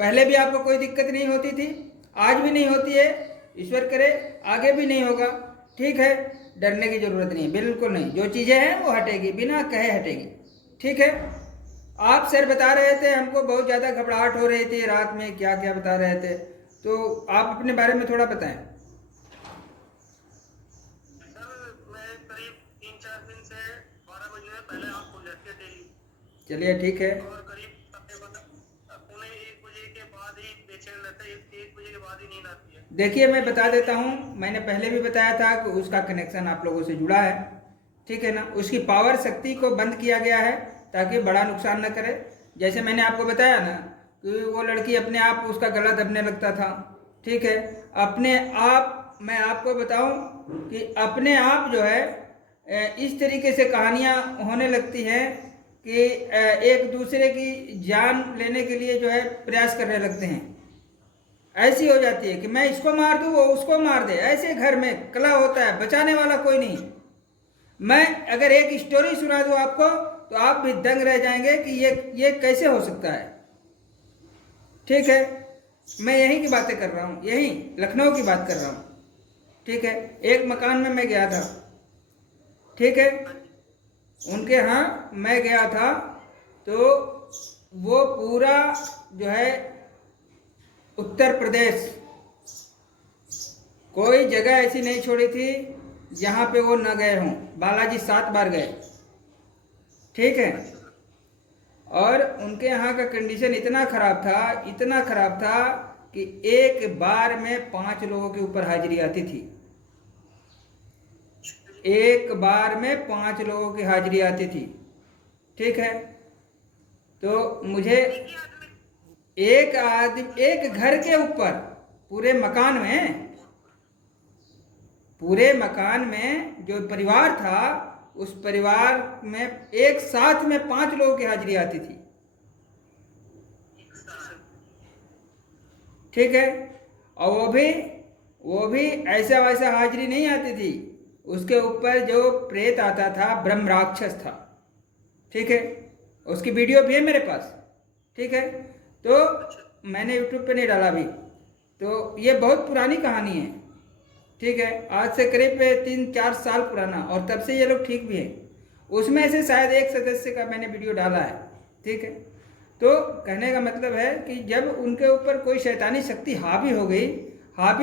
पहले भी आपको कोई दिक्कत नहीं होती थी, आज भी नहीं होती है, ईश्वर करे आगे भी नहीं होगा। ठीक है, डरने की ज़रूरत नहीं, बिल्कुल नहीं। जो चीज़ें हैं वो हटेगी, बिना कहे हटेगी। ठीक है। आप सर बता रहे थे हमको बहुत ज़्यादा घबराहट हो रही थी रात में, क्या क्या बता रहे थे, तो आप अपने बारे में थोड़ा बताएं। सर मैं करीब 3-4 दिन से 12 बजे पहले आँख खुल जाती है डेली। चलिए ठीक है। और करीब पौने 1 बजे के बाद ही बेचैन रहता है, 1 बजे के बाद ही नींद आती है। देखिए मैं बता देता हूँ, मैंने पहले भी बताया था कि उसका कनेक्शन आप लोगों से जुड़ा है। ठीक है ना, उसकी पावर शक्ति को बंद किया गया है ताकि बड़ा नुकसान न करे। जैसे मैंने आपको बताया ना कि वो लड़की अपने आप उसका गला दबने लगता था। ठीक है, अपने आप, मैं आपको बताऊं कि अपने आप जो है इस तरीके से कहानियां होने लगती हैं कि एक दूसरे की जान लेने के लिए जो है प्रयास करने लगते हैं। ऐसी हो जाती है कि मैं इसको मार दूं, वो उसको मार दे। ऐसे घर में कला होता है, बचाने वाला कोई नहीं। मैं अगर एक स्टोरी सुना दूं आपको तो आप भी दंग रह जाएंगे कि ये कैसे हो सकता है। ठीक है, मैं यहीं की बातें कर रहा हूँ, यहीं लखनऊ की बात कर रहा हूँ। ठीक है, एक मकान में मैं गया था। ठीक है, उनके यहाँ मैं गया था तो वो पूरा जो है उत्तर प्रदेश, कोई जगह ऐसी नहीं छोड़ी थी जहाँ पे वो न गए हों। बालाजी 7 बार गए। ठीक है, और उनके यहाँ का कंडीशन इतना खराब था, इतना खराब था कि एक बार में 5 लोगों के ऊपर हाजिरी आती थी। एक बार में 5 लोगों की हाजिरी आती थी। ठीक है, तो मुझे एक आदमी, एक घर के ऊपर, पूरे मकान में जो परिवार था, उस परिवार में एक साथ में 5 लोगों की हाजिरी आती थी। ठीक है, और वो भी ऐसा वैसा हाजिरी नहीं आती थी। उसके ऊपर जो प्रेत आता था, ब्रह्म राक्षस था। ठीक है, उसकी वीडियो भी है मेरे पास। ठीक है, तो मैंने यूट्यूब पे नहीं डाला अभी, तो ये बहुत पुरानी कहानी है। ठीक है, आज से करीब 3-4 साल पुराना, और तब से ये लोग ठीक भी हैं। उसमें से शायद एक सदस्य का मैंने वीडियो डाला है। ठीक है, तो कहने का मतलब है कि जब उनके ऊपर कोई शैतानी शक्ति हावी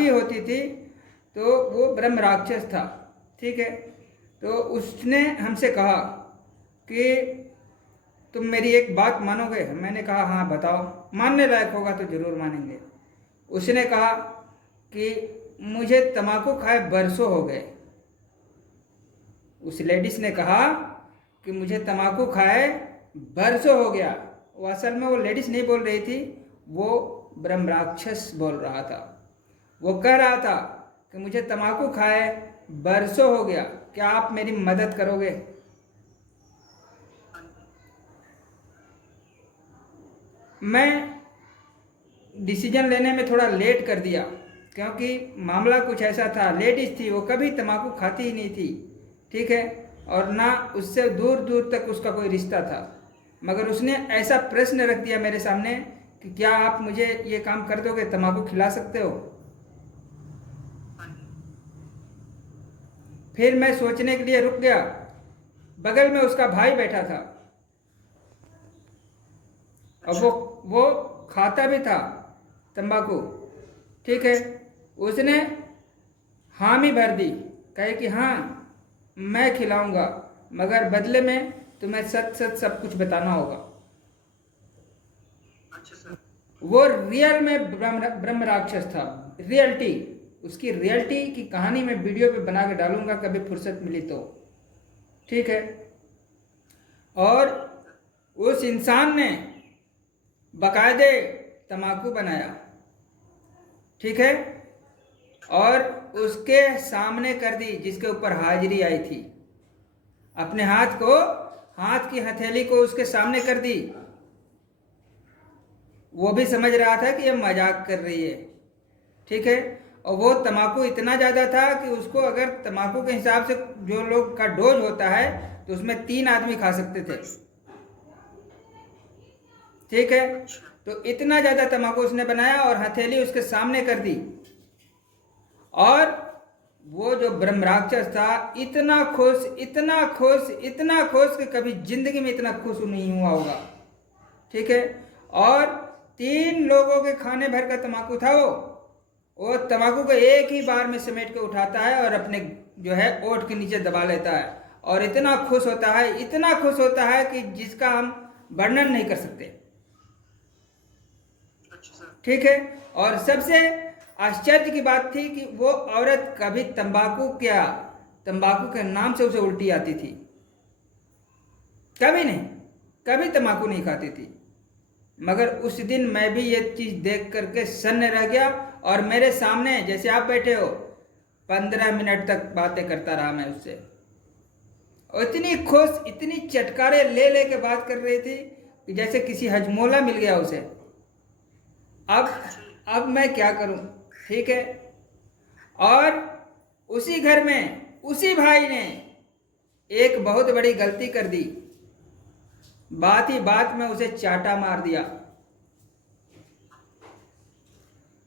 होती थी, तो वो ब्रह्म राक्षस था। ठीक है, तो उसने हमसे कहा कि तुम मेरी एक बात मानोगे? मैंने कहा हाँ बताओ, मानने लायक होगा तो जरूर मानेंगे। उसने कहा कि मुझे तम्बाकू खाए बरसों हो गए। उस लेडीज ने कहा कि मुझे तम्बाकू खाए बरसों हो गया। वो असल में वो लेडीज नहीं बोल रही थी, वो ब्रह्म राक्षस बोल रहा था। वो कह रहा था कि मुझे तम्बाकू खाए बरसों हो गया, क्या आप मेरी मदद करोगे? मैं डिसीजन लेने में थोड़ा लेट कर दिया, क्योंकि मामला कुछ ऐसा था। लेडीज थी, वो कभी तम्बाकू खाती ही नहीं थी। ठीक है, और ना उससे दूर दूर तक उसका कोई रिश्ता था। मगर उसने ऐसा प्रश्न रख दिया मेरे सामने कि क्या आप मुझे ये काम कर दोगे, तम्बाकू खिला सकते हो? फिर मैं सोचने के लिए रुक गया। बगल में उसका भाई बैठा था, और वो खाता भी था तंबाकू। ठीक है, उसने हामी भर दी, कहे कि हाँ मैं खिलाऊंगा, मगर बदले में तुम्हें सच सच सब कुछ बताना होगा। अच्छा सर। वो रियल में ब्रह्म राक्षस था, रियलिटी। उसकी रियलिटी की कहानी मैं वीडियो पे बना के डालूंगा कभी फुर्सत मिली तो। ठीक है, और उस इंसान ने बाकायदे तम्बाकू बनाया। ठीक है, और उसके सामने कर दी जिसके ऊपर हाजिरी आई थी। अपने हाथ की हथेली को उसके सामने कर दी। वो भी समझ रहा था कि ये मजाक कर रही है। ठीक है, और वो तम्बाकू इतना ज़्यादा था कि उसको अगर तम्बाकू के हिसाब से जो लोग का डोज होता है तो उसमें 3 आदमी खा सकते थे। ठीक है, तो इतना ज़्यादा तम्बाकू उसने बनाया और हथेली उसके सामने कर दी। और वो जो ब्रह्म राक्षस था इतना खुश, इतना खुश, इतना खुश कि कभी जिंदगी में इतना खुश नहीं हुआ होगा। ठीक है। और 3 लोगों के खाने भर का तम्बाकू था वो तम्बाकू को एक ही बार में समेट के उठाता है और अपने जो है ओठ के नीचे दबा लेता है और इतना खुश होता है, इतना खुश होता है कि जिसका हम वर्णन नहीं कर सकते। अच्छा सर। ठीक है। और सबसे आश्चर्य की बात थी कि वो औरत कभी तंबाकू के नाम से उसे उल्टी आती थी, कभी नहीं, कभी तंबाकू नहीं खाती थी। मगर उस दिन मैं भी ये चीज देख करके सन्न रह गया और मेरे सामने जैसे आप बैठे हो 15 मिनट तक बातें करता रहा मैं उससे। और इतनी खुश, इतनी चटकारे ले ले के बात कर रही थी कि जैसे किसी हजमोला मिल गया उसे। अब मैं क्या करूं। ठीक है। और उसी घर में उसी भाई ने एक बहुत बड़ी गलती कर दी। बात ही बात में उसे चाटा मार दिया।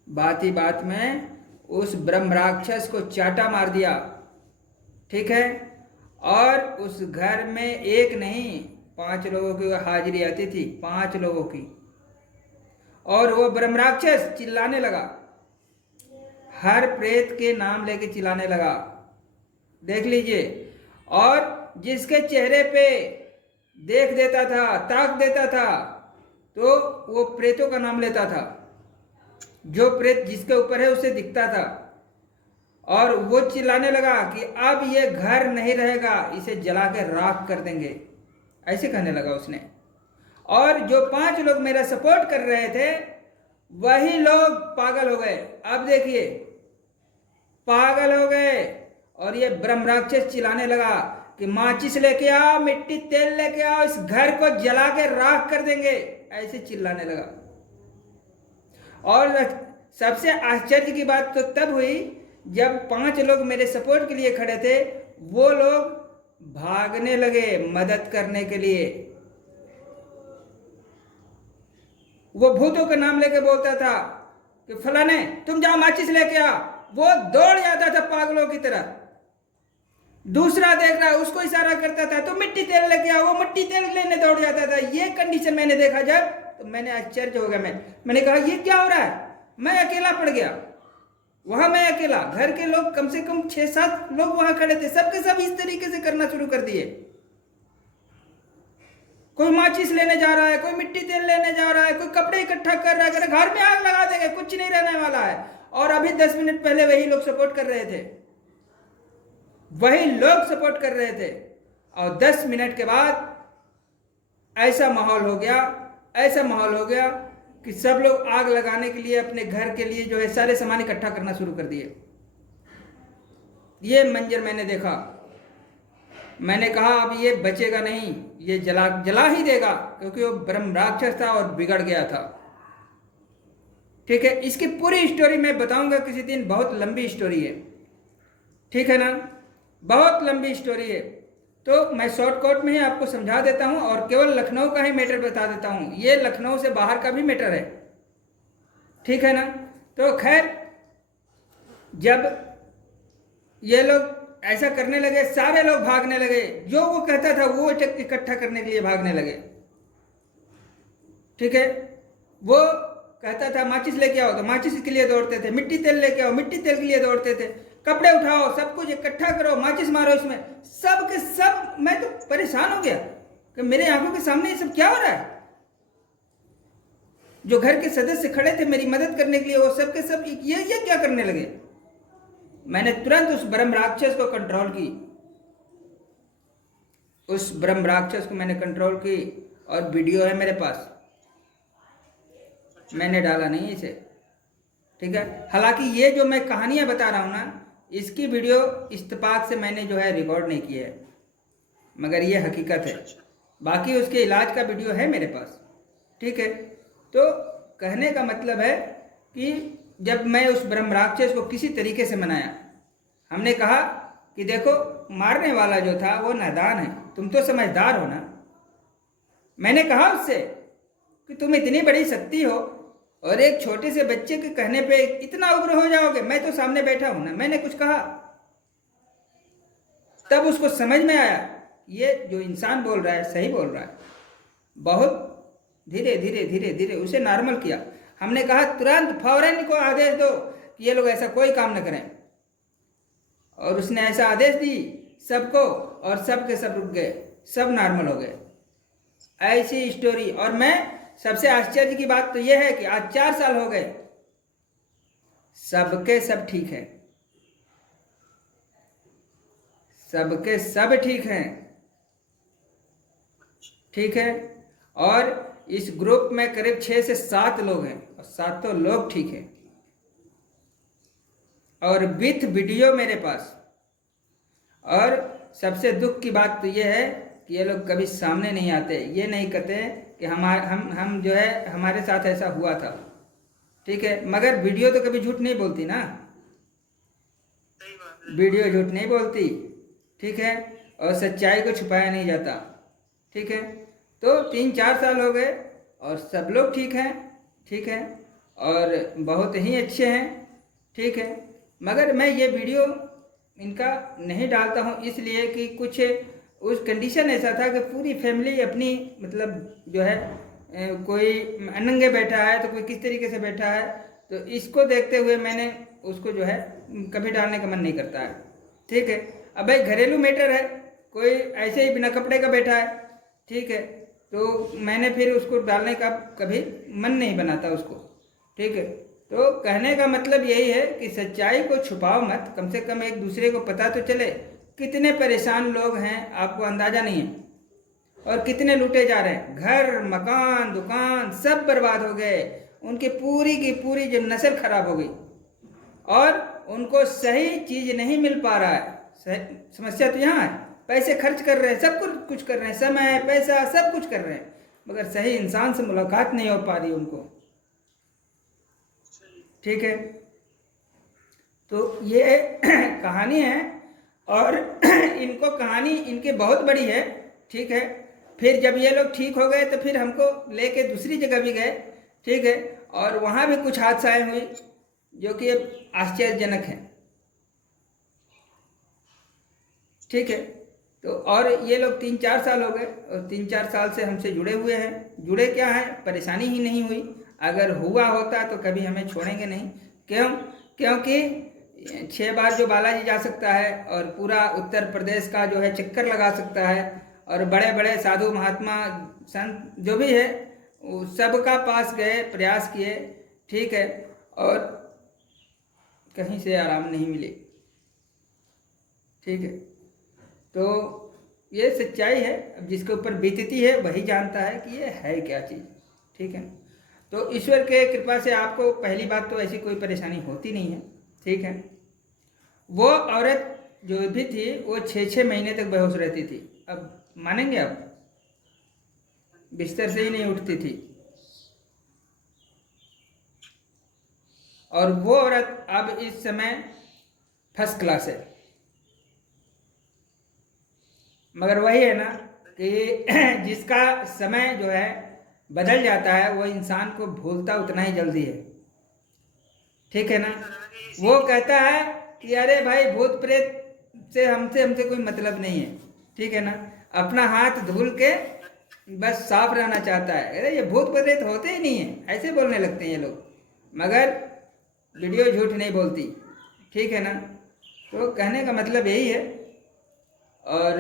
बात ही बात में उस ब्रह्म राक्षस को चाटा मार दिया। ठीक है। और उस घर में एक नहीं 5 लोगों की हाजिरी आती थी, 5 लोगों की। और वो ब्रह्म राक्षस चिल्लाने लगा, हर प्रेत के नाम लेके चिल्लाने लगा। देख लीजिए। और जिसके चेहरे पे देख देता था, ताक देता था, तो वो प्रेतों का नाम लेता था। जो प्रेत जिसके ऊपर है उसे दिखता था। और वो चिल्लाने लगा कि अब ये घर नहीं रहेगा, इसे जला के राख कर देंगे, ऐसे कहने लगा उसने। और जो 5 लोग मेरा सपोर्ट कर रहे थे वही लोग पागल हो गए। अब देखिए, पागल हो गए। और ये ब्रह्म राक्षस चिल्लाने लगा कि माचिस लेके आओ, मिट्टी तेल लेके आओ, इस घर को जला के राख कर देंगे, ऐसे चिल्लाने लगा। और सबसे आश्चर्य की बात तो तब हुई जब 5 लोग मेरे सपोर्ट के लिए खड़े थे, वो लोग भागने लगे मदद करने के लिए। वो भूतों का नाम लेके बोलता था कि फलाने तुम जाओ माचिस लेके आओ, वो दौड़ जाता था पागलों की तरह। दूसरा देख रहा है उसको इशारा करता था तो मिट्टी तेल लेके आओ, वो मिट्टी तेल लेने दौड़ जाता था। ये कंडीशन मैंने देखा जब, तो मैंने आश्चर्य हो गया। मैंने कहा ये क्या हो रहा है। मैं अकेला पड़ गया वहां, मैं अकेला। घर के लोग कम से कम 6-7 लोग वहां खड़े थे, सबके सब इस तरीके से करना शुरू कर दिए। कोई माचिस लेने जा रहा है, कोई मिट्टी तेल लेने जा रहा है, कोई कपड़े इकट्ठा कर रहा है, घर में आग लगा देंगे, कुछ नहीं रहने वाला है। और अभी 10 मिनट पहले वही लोग सपोर्ट कर रहे थे, वही लोग सपोर्ट कर रहे थे। और 10 मिनट के बाद ऐसा माहौल हो गया, ऐसा माहौल हो गया कि सब लोग आग लगाने के लिए अपने घर के लिए जो है सारे सामान इकट्ठा करना शुरू कर दिए। ये मंजर मैंने देखा। मैंने कहा अब ये बचेगा नहीं, ये जला ही देगा, क्योंकि वो ब्रह्म राक्षस था और बिगड़ गया था। ठीक है। इसकी पूरी स्टोरी मैं बताऊंगा किसी दिन, बहुत लंबी स्टोरी है। ठीक है ना, बहुत लंबी स्टोरी है। तो मैं शॉर्टकट में ही आपको समझा देता हूं और केवल लखनऊ का ही मैटर बता देता हूं। ये लखनऊ से बाहर का भी मैटर है। ठीक है ना। तो खैर, जब ये लोग ऐसा करने लगे, सारे लोग भागने लगे। जो वो कहता था वो इकट्ठा करने के लिए भागने लगे। ठीक है। वो कहता था माचिस लेके आओ तो माचिस के लिए दौड़ते थे, मिट्टी तेल लेके आओ, मिट्टी तेल के लिए दौड़ते थे, कपड़े उठाओ, सब कुछ इकट्ठा करो, माचिस मारो इसमें, सब के सब। मैं तो परेशान हो गया कि मेरे आंखों के सामने ये सब क्या हो रहा है। जो घर के सदस्य खड़े थे मेरी मदद करने के लिए, वो सब के सब ये क्या करने लगे। मैंने तुरंत उस ब्रह्म राक्षस को कंट्रोल की, उस ब्रह्म राक्षस को मैंने कंट्रोल की। और वीडियो है मेरे पास, मैंने डाला नहीं इसे। ठीक है। हालांकि ये जो मैं कहानियां बता रहा हूं ना, इसकी वीडियो इत्तेफाक से मैंने जो है रिकॉर्ड नहीं की है, मगर ये हकीकत है। बाकी उसके इलाज का वीडियो है मेरे पास। ठीक है। तो कहने का मतलब है कि जब मैं उस ब्रह्म राक्षस को किसी तरीके से मनाया, हमने कहा कि देखो मारने वाला जो था वो नादान है, तुम तो समझदार हो ना। मैंने कहा उससे कि तुम इतनी बड़ी शक्ति हो और एक छोटे से बच्चे के कहने पे इतना उग्र हो जाओगे। मैं तो सामने बैठा हूं ना, मैंने कुछ कहा। तब उसको समझ में आया ये जो इंसान बोल रहा है सही बोल रहा है। बहुत धीरे धीरे धीरे धीरे उसे नॉर्मल किया। हमने कहा तुरंत फौरन को आदेश दो कि ये लोग ऐसा कोई काम न करें, और उसने ऐसा आदेश दी सबको, और सब के सब रुक गए, सब नॉर्मल हो गए। ऐसी स्टोरी। और मैं सबसे आश्चर्य की बात तो यह है कि आज 4 साल हो गए, सबके सब ठीक है, सबके सब ठीक हैं, ठीक है। और इस ग्रुप में करीब 6 से 7 लोग हैं और 7 लोग ठीक हैं, और विथ वीडियो मेरे पास। और सबसे दुख की बात तो ये है कि ये लोग कभी सामने नहीं आते, ये नहीं कहते कि हम जो है हमारे साथ ऐसा हुआ था, ठीक है। मगर वीडियो तो कभी झूठ नहीं बोलती ना, वीडियो झूठ नहीं बोलती, ठीक है। और सच्चाई को छुपाया नहीं जाता, ठीक है। तो 3-4 साल हो गए और सब लोग ठीक हैं, ठीक है, और बहुत ही अच्छे हैं, ठीक है। मगर मैं ये वीडियो इनका नहीं डालता हूँ इसलिए कि कुछ उस कंडीशन ऐसा था कि पूरी फैमिली अपनी मतलब जो है कोई नंगे बैठा है तो कोई किस तरीके से बैठा है, तो इसको देखते हुए मैंने उसको जो है कभी डालने का मन नहीं करता है, ठीक है। अब भाई घरेलू मैटर है, कोई ऐसे ही बिना कपड़े का बैठा है, ठीक है, तो मैंने फिर उसको डालने का कभी मन नहीं बनाता उसको, ठीक है। तो कहने का मतलब यही है कि सच्चाई को छुपाओ मत, कम से कम एक दूसरे को पता तो चले। कितने परेशान लोग हैं आपको अंदाज़ा नहीं है, और कितने लूटे जा रहे हैं, घर मकान दुकान सब बर्बाद हो गए, उनकी पूरी की पूरी जो नस्ल खराब हो गई, और उनको सही चीज़ नहीं मिल पा रहा है। समस्या तो यहाँ है, पैसे खर्च कर रहे हैं, सब कुछ कर रहे हैं, समय पैसा सब कुछ कर रहे हैं, मगर सही इंसान से मुलाकात नहीं हो पा रही उनको, ठीक है। तो ये कहानी है, और इनको कहानी इनकी बहुत बड़ी है, ठीक है। फिर जब ये लोग ठीक हो गए तो फिर हमको लेके दूसरी जगह भी गए, ठीक है, और वहाँ भी कुछ हादसाएं हुई जो कि आश्चर्यजनक हैं, ठीक है। तो और ये लोग 3-4 साल हो गए, और 3-4 साल से हमसे जुड़े हुए हैं। जुड़े क्या है, परेशानी ही नहीं हुई, अगर हुआ होता तो कभी हमें छोड़ेंगे नहीं। क्यों? क्योंकि 6 बार जो बालाजी जा सकता है और पूरा उत्तर प्रदेश का जो है चक्कर लगा सकता है, और बड़े बड़े साधु महात्मा संत जो भी है सबका पास गए, प्रयास किए, ठीक है, और कहीं से आराम नहीं मिले, ठीक है। तो ये सच्चाई है, अब जिसके ऊपर बीतती है वही जानता है कि ये है क्या चीज़, ठीक है। तो ईश्वर के कृपा से आपको पहली बात तो ऐसी कोई परेशानी होती नहीं है, ठीक है। वो औरत जो भी थी वो 6-6 महीने तक बेहोश रहती थी। अब मानेंगे आप, बिस्तर से ही नहीं उठती थी, और वो औरत अब इस समय फर्स्ट क्लास है। मगर वही है ना कि जिसका समय जो है बदल जाता है वो इंसान को भूलता उतना ही जल्दी है, ठीक है ना। वो कहता है कि अरे भाई भूत प्रेत से हमसे कोई मतलब नहीं है, ठीक है ना, अपना हाथ धुल के बस साफ रहना चाहता है। अरे ये भूत प्रेत होते ही नहीं है, ऐसे बोलने लगते हैं ये लोग, मगर वीडियो झूठ नहीं बोलती, ठीक है ना। तो कहने का मतलब यही है। और